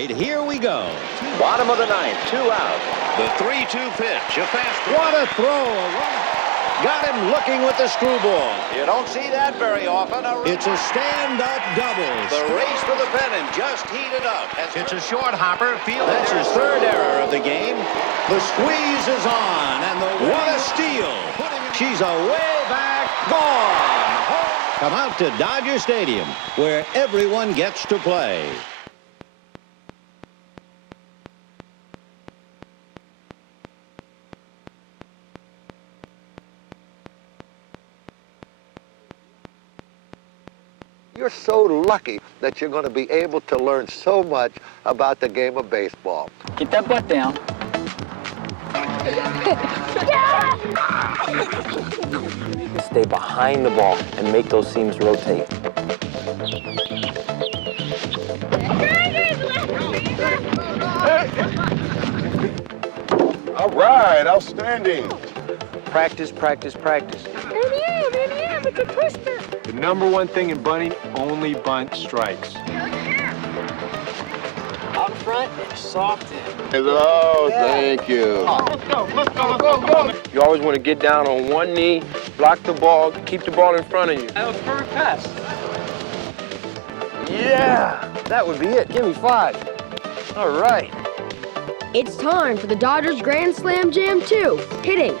right, here we go. Bottom of the ninth, 2 out. The 3-2 pitch, a fastball. What a throw. Got him looking with the screwball. You don't see that very often. It's a stand-up double. The race for the pennant just heated up. It's a short hopper. That's his third error of the game. The squeeze is on, and what a steal. She's away back, gone. Come out to Dodger Stadium, where everyone gets to play. You're so lucky that you're going to be able to learn so much about the game of baseball. Get that butt down. Stay behind the ball and make those seams rotate. All right, outstanding. Practice, practice, practice. The number one thing in bunting, only bunt strikes. Out front, soft. Oh, thank you. You always want to get down on one knee, block the ball, keep the ball in front of you. That was perfect pass. Yeah, that would be it. Give me 5. All right. It's time for the Dodgers Grand Slam Jam 2, Hitting,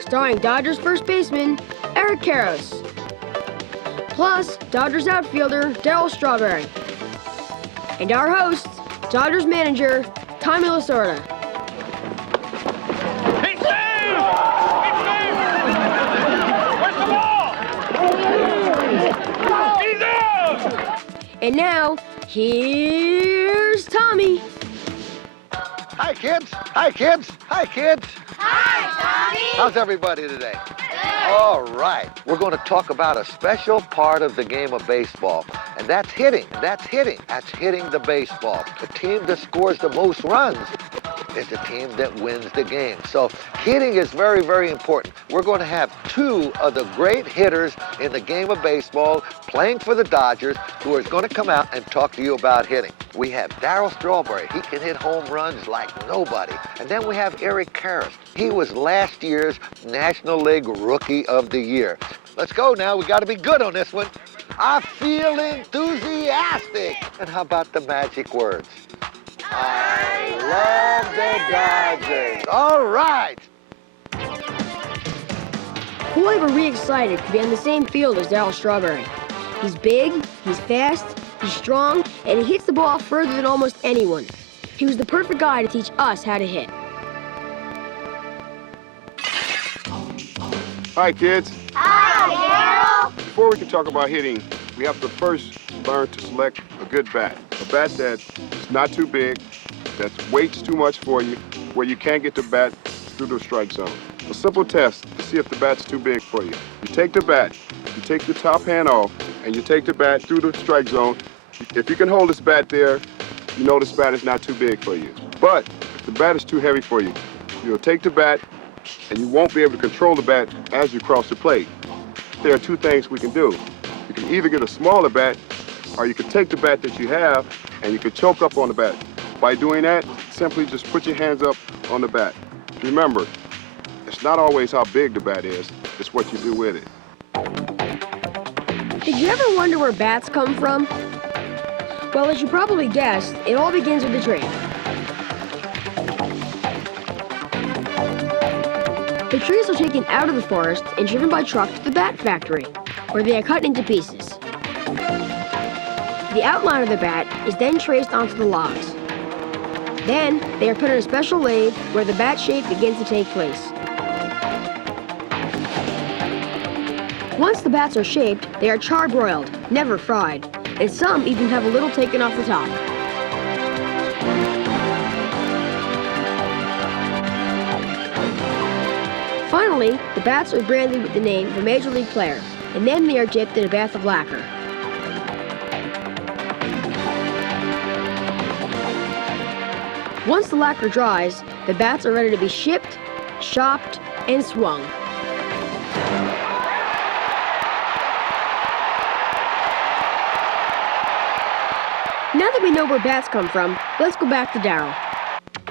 starring Dodgers first baseman Eric Karros, plus Dodgers outfielder Darryl Strawberry, and our host, Dodgers manager Tommy Lasorda. And now, here's Tommy. Hi, kids. Hi, kids. Hi, kids. Hi, Tommy. How's everybody today? All right. We're going to talk about a special part of the game of baseball, and that's hitting. That's hitting. That's hitting the baseball. The team that scores the most runs is the team that wins the game. So hitting is very, very important. We're going to have 2 of the great hitters in the game of baseball playing for the Dodgers who are going to come out and talk to you about hitting. We have Darryl Strawberry. He can hit home runs like nobody. And then we have Eric Karros. He was last year's National League Rookie of the Year. Let's go now. We got to be good on this one. I feel enthusiastic. And how about the magic words? I love the Dodgers. All right. Boy, were we excited to be on the same field as Darryl Strawberry. He's big, he's fast, he's strong, and he hits the ball further than almost anyone. He was the perfect guy to teach us how to hit. Hi, kids. Hi, Darryl. Before we can talk about hitting, we have to first learn to select a good bat. A bat that's not too big, that weights too much for you, where you can't get the bat through the strike zone. A simple test to see if the bat's too big for you. You take the bat, you take the top hand off, and you take the bat through the strike zone. If you can hold this bat there, you know this bat is not too big for you. But if the bat is too heavy for you, you'll take the bat, and you won't be able to control the bat as you cross the plate. There are 2 things we can do. You can either get a smaller bat, or you can take the bat that you have, and you can choke up on the bat. By doing that, simply just put your hands up on the bat. Remember, it's not always how big the bat is, it's what you do with it. Did you ever wonder where bats come from? Well, as you probably guessed, it all begins with a tree. The trees are taken out of the forest and driven by truck to the bat factory, where they are cut into pieces. The outline of the bat is then traced onto the logs. Then, they are put in a special lathe where the bat shape begins to take place. Once the bats are shaped, they are charbroiled, never fried, and some even have a little taken off the top. Finally, the bats are branded with the name of a major league player, and then they are dipped in a bath of lacquer. Once the lacquer dries, the bats are ready to be shipped, shopped, and swung. Now the that we know where bats come from, let's go back to Darryl.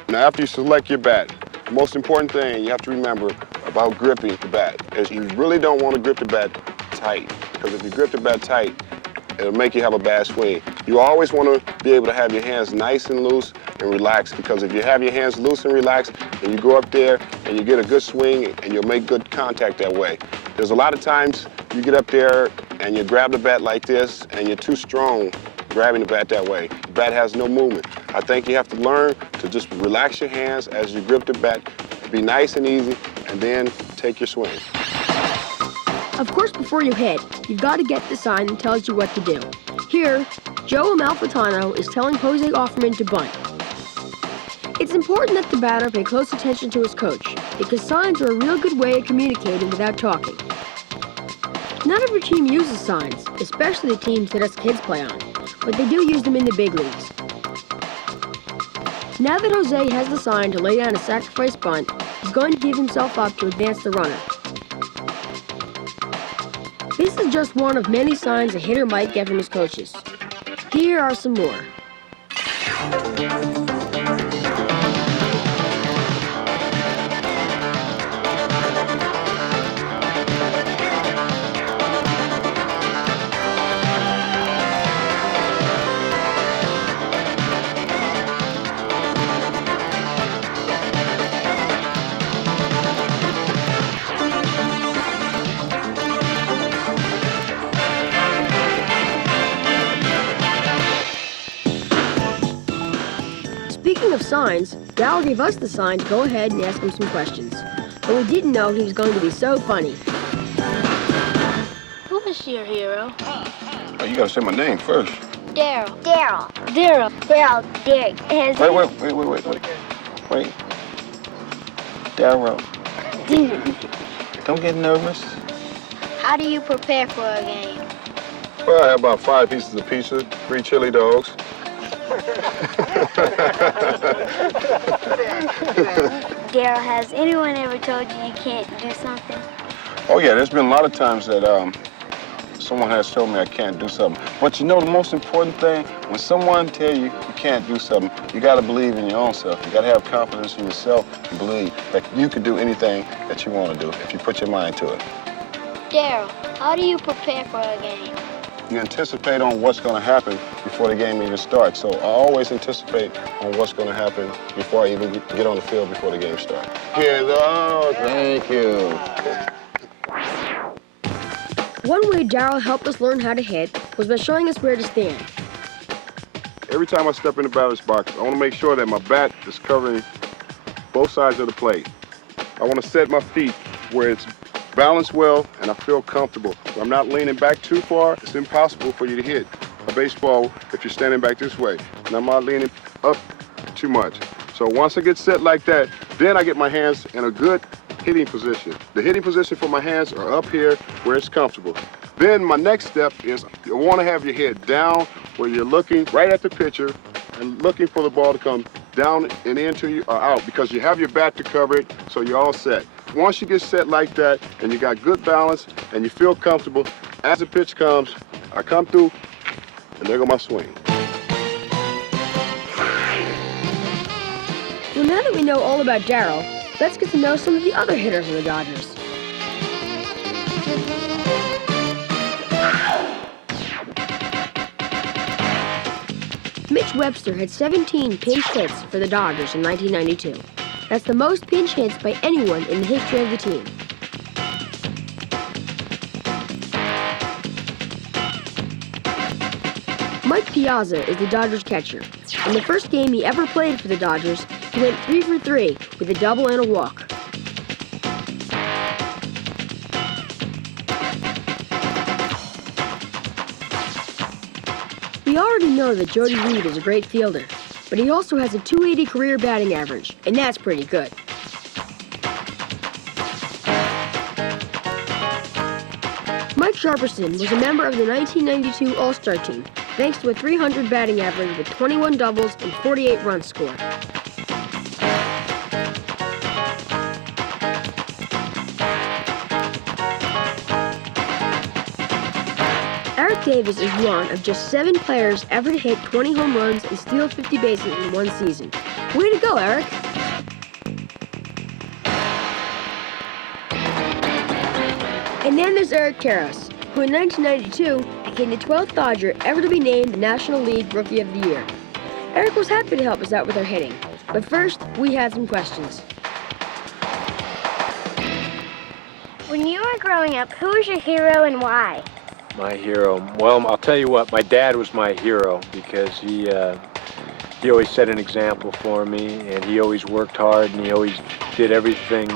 Now, after you select your bat, the most important thing you have to remember about gripping the bat is you really don't want to grip the bat tight, because if you grip the bat tight, it'll make you have a bad swing. You always want to be able to have your hands nice and loose and relaxed, because if you have your hands loose and relaxed and you go up there and you get a good swing and you'll make good contact that way. There's a lot of times you get up there and you grab the bat like this and you're too strong grabbing the bat that way. The bat has no movement. I think you have to learn to just relax your hands as you grip the bat, be nice and easy, and then take your swing. Of course, before you hit, you've got to get the sign that tells you what to do. Here, Joe Amalfitano is telling Jose Offerman to bunt. It's important that the batter pay close attention to his coach, because signs are a real good way of communicating without talking. Not every team uses signs, especially the teams that us kids play on, but they do use them in the big leagues. Now that Jose has the sign to lay down a sacrifice bunt, he's going to give himself up to advance the runner. This is just one of many signs a hitter might get from his coaches. Here are some more. Speaking of signs, Darryl gave us the sign to go ahead and ask him some questions. But we didn't know he was going to be so funny. Who is your hero? Oh, you gotta say my name first. Darryl. Darryl. Darryl. Darryl. Derek. Wait. Darryl. Don't get nervous. How do you prepare for a game? Well, I have about 5 pieces of pizza, 3 chili dogs. Darryl, has anyone ever told you you can't do something? Oh yeah, there's been a lot of times that someone has told me I can't do something. But you know the most important thing, when someone tells you you can't do something, you gotta believe in your own self. You gotta have confidence in yourself and believe that you can do anything that you want to do if you put your mind to it. Darryl, how do you prepare for a game? You anticipate on what's going to happen before the game even starts. So I always anticipate on what's going to happen before I even get on the field before the game starts. Thank you. One way Darryl helped us learn how to hit was by showing us where to stand. Every time I step in the batter's box, I want to make sure that my bat is covering both sides of the plate. I want to set my feet where it's balanced well and I feel comfortable. I'm not leaning back too far. It's impossible for you to hit a baseball if you're standing back this way. And I'm not leaning up too much. So once I get set like that, then I get my hands in a good hitting position. The hitting position for my hands are up here where it's comfortable. Then my next step is you want to have your head down where you're looking right at the pitcher and looking for the ball to come down and into you or out, because you have your bat to cover it, so you're all set. Once you get set like that and you got good balance and you feel comfortable, as the pitch comes, I come through and there go my swing. Well, now that we know all about Darryl, let's get to know some of the other hitters of the Dodgers. Mitch Webster had 17 pinch hits for the Dodgers in 1992. That's the most pinch hits by anyone in the history of the team. Mike Piazza is the Dodgers catcher. In the first game he ever played for the Dodgers, he went 3 for 3 with a double and a walk. We already know that Jody Reed is a great fielder, but he also has a .280 career batting average, and that's pretty good. Mike Sharperson was a member of the 1992 All-Star team, thanks to a .300 batting average with 21 doubles and 48 runs scored. Eric Eric Davis is one of just 7 players ever to hit 20 home runs and steal 50 bases in one season. Way to go, Eric! And then there's Eric Karros, who in 1992 became the 12th Dodger ever to be named the National League Rookie of the Year. Eric was happy to help us out with our hitting, but first, we had some questions. When you were growing up, who was your hero and why? My hero. Well, I'll tell you what, my dad was my hero because he always set an example for me, and he always worked hard, and he always did everything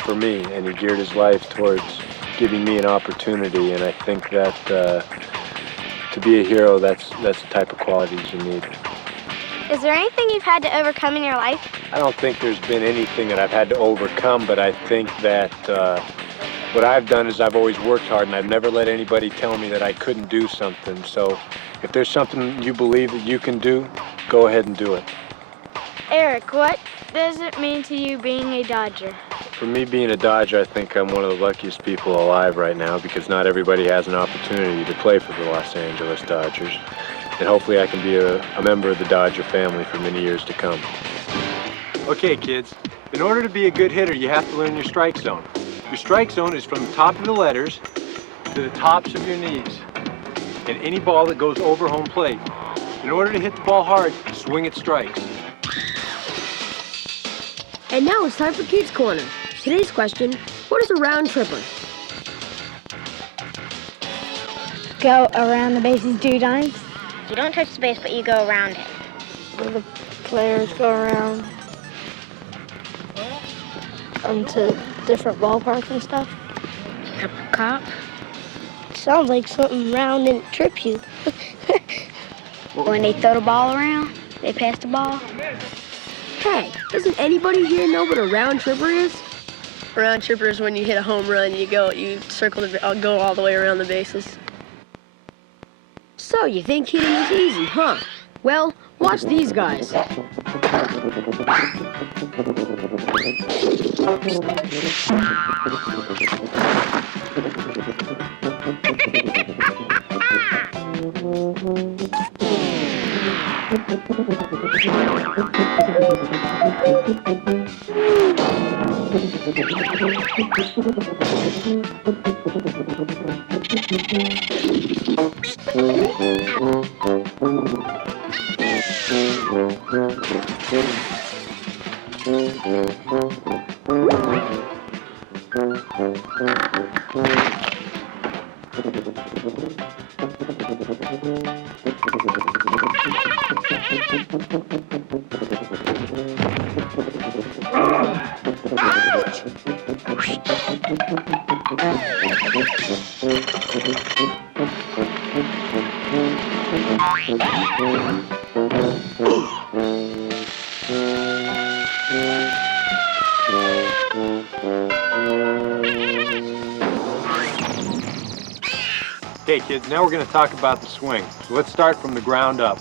for me, and he geared his life towards giving me an opportunity, and I think that to be a hero, that's the type of qualities you need. Is there anything you've had to overcome in your life? I don't think there's been anything that I've had to overcome, but I think that what I've done is I've always worked hard, and I've never let anybody tell me that I couldn't do something. So if there's something you believe that you can do, go ahead and do it. Eric, what does it mean to you being a Dodger? For me, being a Dodger, I think I'm one of the luckiest people alive right now because not everybody has an opportunity to play for the Los Angeles Dodgers. And hopefully I can be a member of the Dodger family for many years to come. Okay, kids, in order to be a good hitter, you have to learn your strike zone. Your strike zone is from the top of the letters to the tops of your knees, and any ball that goes over home plate. In order to hit the ball hard, swing at strikes. And now it's time for Kids Corner. Today's question, what is a round tripper? Go around the bases 2 times. You don't touch the base, but you go around it. The players go around to different ballparks and stuff. Cop. Sounds like something round and trips you. When they throw the ball around, they pass the ball. Hey, doesn't anybody here know what a round tripper is? A round tripper is when you hit a home run, you go all the way around the bases. So you think hitting is easy, huh? Well, watch these guys. Okay, kids, now we're going to talk about the swing. So let's start from the ground up.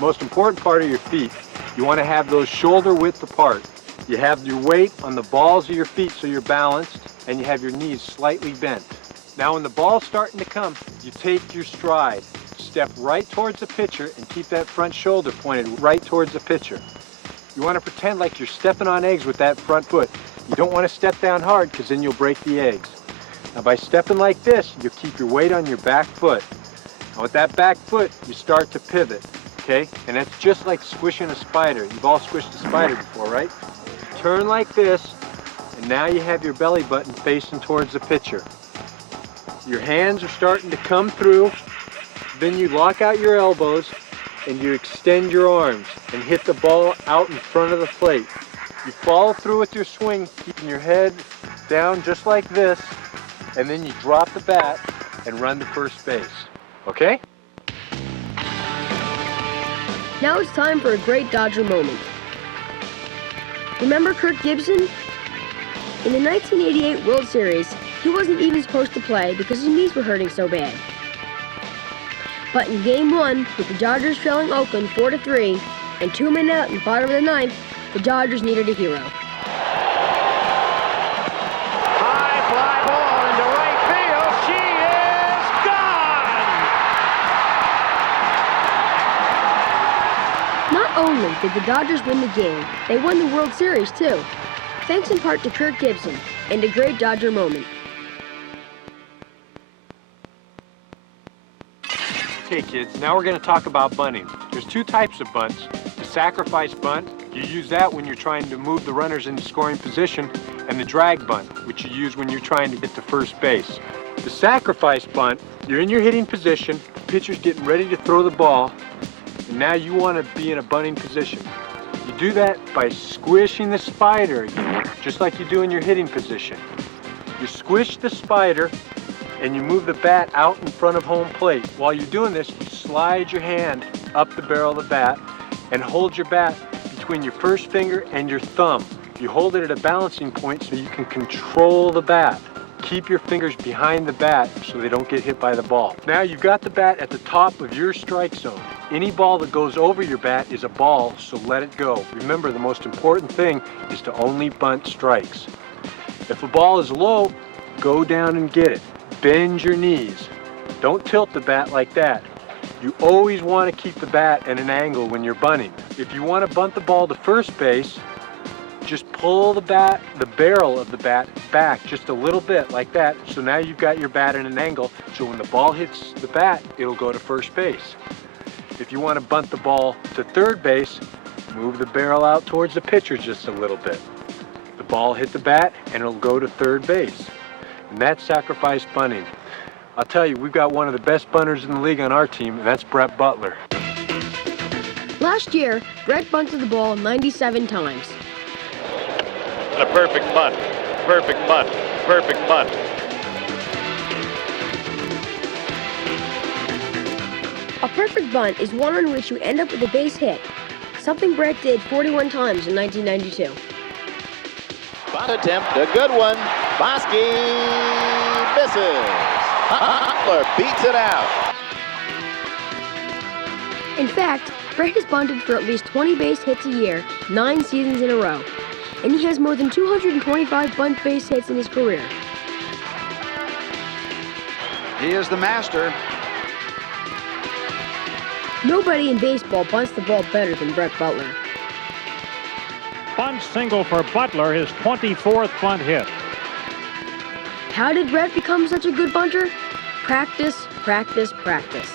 Most important part of your feet, you want to have those shoulder width apart. You have your weight on the balls of your feet so you're balanced, and you have your knees slightly bent. Now when the ball's starting to come, you take your stride. Step right towards the pitcher and keep that front shoulder pointed right towards the pitcher. You want to pretend like you're stepping on eggs with that front foot. You don't want to step down hard because then you'll break the eggs. Now by stepping like this, you'll keep your weight on your back foot. Now with that back foot, you start to pivot, okay? And that's just like squishing a spider. You've all squished a spider before, right? Turn like this, and now you have your belly button facing towards the pitcher. Your hands are starting to come through. Then you lock out your elbows, and you extend your arms and hit the ball out in front of the plate. You follow through with your swing, keeping your head down just like this, and then you drop the bat and run to first base, okay? Now it's time for a great Dodger moment. Remember Kirk Gibson? In the 1988 World Series, he wasn't even supposed to play because his knees were hurting so bad. But in Game 1, with the Dodgers trailing Oakland 4-3, and 2 men out in the bottom of the 9th, the Dodgers needed a hero. High fly ball into right field. She is gone! only did the Dodgers win the game, they won the World Series too. Thanks in part to Kirk Gibson and a great Dodger moment. Okay, kids, now we're going to talk about bunting. There's two types of bunts. The sacrifice bunt, you use that when you're trying to move the runners into scoring position, and the drag bunt, which you use when you're trying to get to first base. The sacrifice bunt, you're in your hitting position, the pitcher's getting ready to throw the ball, and now you want to be in a bunting position. You do that by squishing the spider again, just like you do in your hitting position. You squish the spider, and you move the bat out in front of home plate. While you're doing this, you slide your hand up the barrel of the bat and hold your bat between your first finger and your thumb. You hold it at a balancing point so you can control the bat. Keep your fingers behind the bat so they don't get hit by the ball. Now you've got the bat at the top of your strike zone. Any ball that goes over your bat is a ball, so let it go. Remember, the most important thing is to only bunt strikes. If a ball is low, go down and get it. Bend your knees. Don't tilt the bat like that. You always want to keep the bat at an angle when you're bunting. If you want to bunt the ball to first base, just pull the barrel of the bat back just a little bit like that. So now you've got your bat at an angle, so when the ball hits the bat, it'll go to first base. If you want to bunt the ball to third base, move the barrel out towards the pitcher just a little bit. The ball hit the bat and it'll go to third base. And that's sacrifice bunting. I'll tell you, we've got one of the best bunters in the league on our team, and that's Brett Butler. Last year, Brett bunted the ball 97 times. And a perfect bunt. Perfect bunt. Perfect bunt. A perfect bunt is one on which you end up with a base hit, something Brett did 41 times in 1992. Bunt attempt, a good one. Bosky misses. Butler beats it out. In fact, Brett has bunted for at least 20 base hits a year, 9 seasons in a row. And he has more than 225 bunt base hits in his career. He is the master. Nobody in baseball bunts the ball better than Brett Butler. Bunt single for Butler, his 24th bunt hit. How did Brett become such a good bunter? Practice, practice, practice.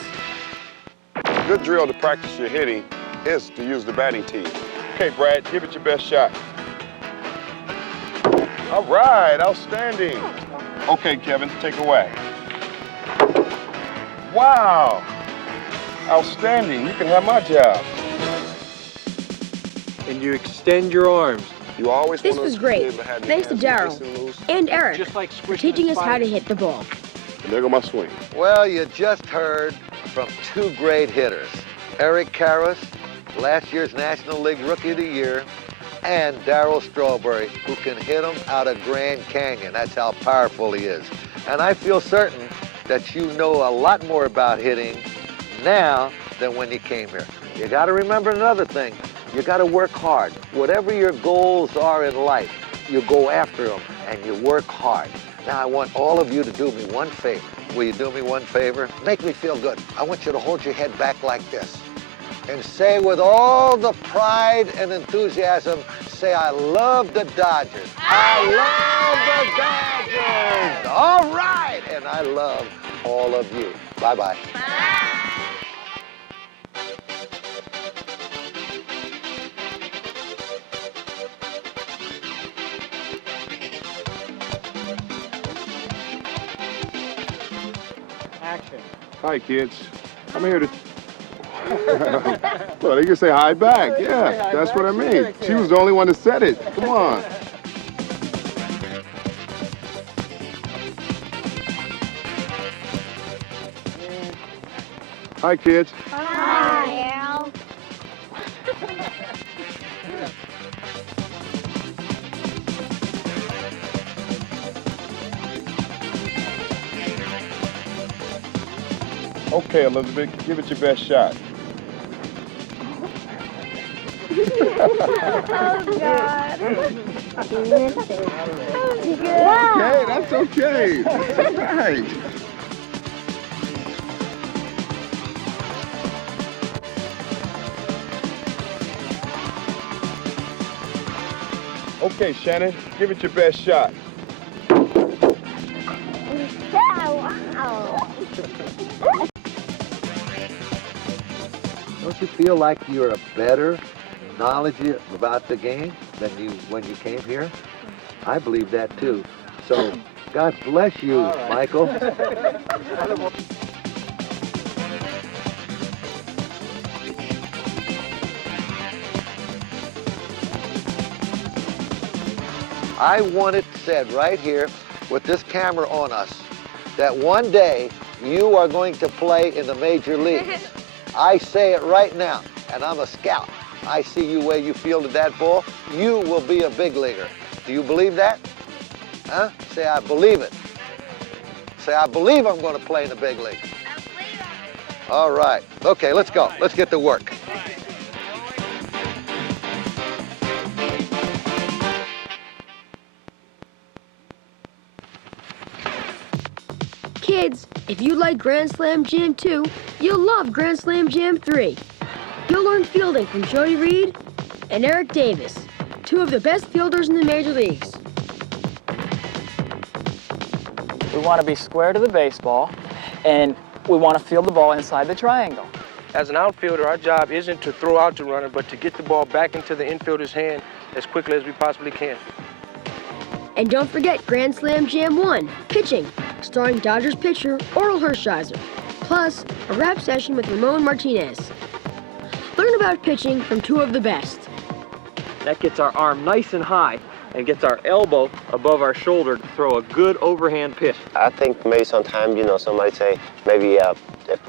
A good drill to practice your hitting is to use the batting tee. Okay, Brad, give it your best shot. All right, outstanding. Okay, Kevin, take away. Wow, outstanding. You can have my job. And you extend your arms. You always This was great. Thanks to Darryl and Eric Just like for teaching us how to hit the ball. And there go my swing. Well, you just heard from two great hitters, Eric Karros, last year's National League Rookie of the Year, and Darryl Strawberry, who can hit them out of Grand Canyon. That's how powerful he is. And I feel certain that you know a lot more about hitting now than when you came here. You got to remember another thing. You got to work hard. Whatever your goals are in life, you go after them and you work hard. Now, I want all of you to do me one favor. Will you do me one favor? Make me feel good. I want you to hold your head back like this and say with all the pride and enthusiasm, say, I love the Dodgers. I love the Dodgers. All right. And I love all of you. Bye-bye. Hi, kids. I'm here to... Well, they can say hi back. Yeah, that's what I mean. She was the only one that said it. Come on. Hi, kids. Hi, Al. Okay, Elizabeth, give it your best shot. Oh, God. You missed it. Okay, that's okay. That's all right. Okay, Shannon, give it your best shot. Don't you feel like you're a better knowledge about the game than when you came here? I believe that too. So God bless you, Michael. I want it said right here with this camera on us that one day you are going to play in the major leagues. I say it right now, and I'm a scout. I see you where you fielded that ball. You will be a big leaguer. Do you believe that? Huh? Say, I believe it. Say, I believe I'm going to play in the big league. All right. Okay, let's go. Let's get to work. Kids, if you like Grand Slam Jam 2, you'll love Grand Slam Jam 3. You'll learn fielding from Jody Reed and Eric Davis, two of the best fielders in the major leagues. We want to be square to the baseball, and we want to field the ball inside the triangle. As an outfielder, our job isn't to throw out the runner, but to get the ball back into the infielder's hand as quickly as we possibly can. And don't forget Grand Slam Jam 1, pitching, starring Dodgers pitcher Oral Hershiser, plus a rap session with Ramon Martinez. Learn about pitching from two of the best. That gets our arm nice and high and gets our elbow above our shoulder to throw a good overhand pitch. I think maybe sometimes, you know, somebody say, maybe a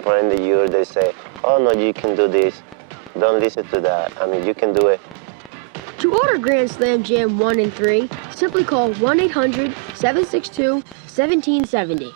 friend of you, they say, oh no, you can do this. Don't listen to that. I mean, you can do it. To order Grand Slam Jam 1 and 3, simply call 1-800-762-1770.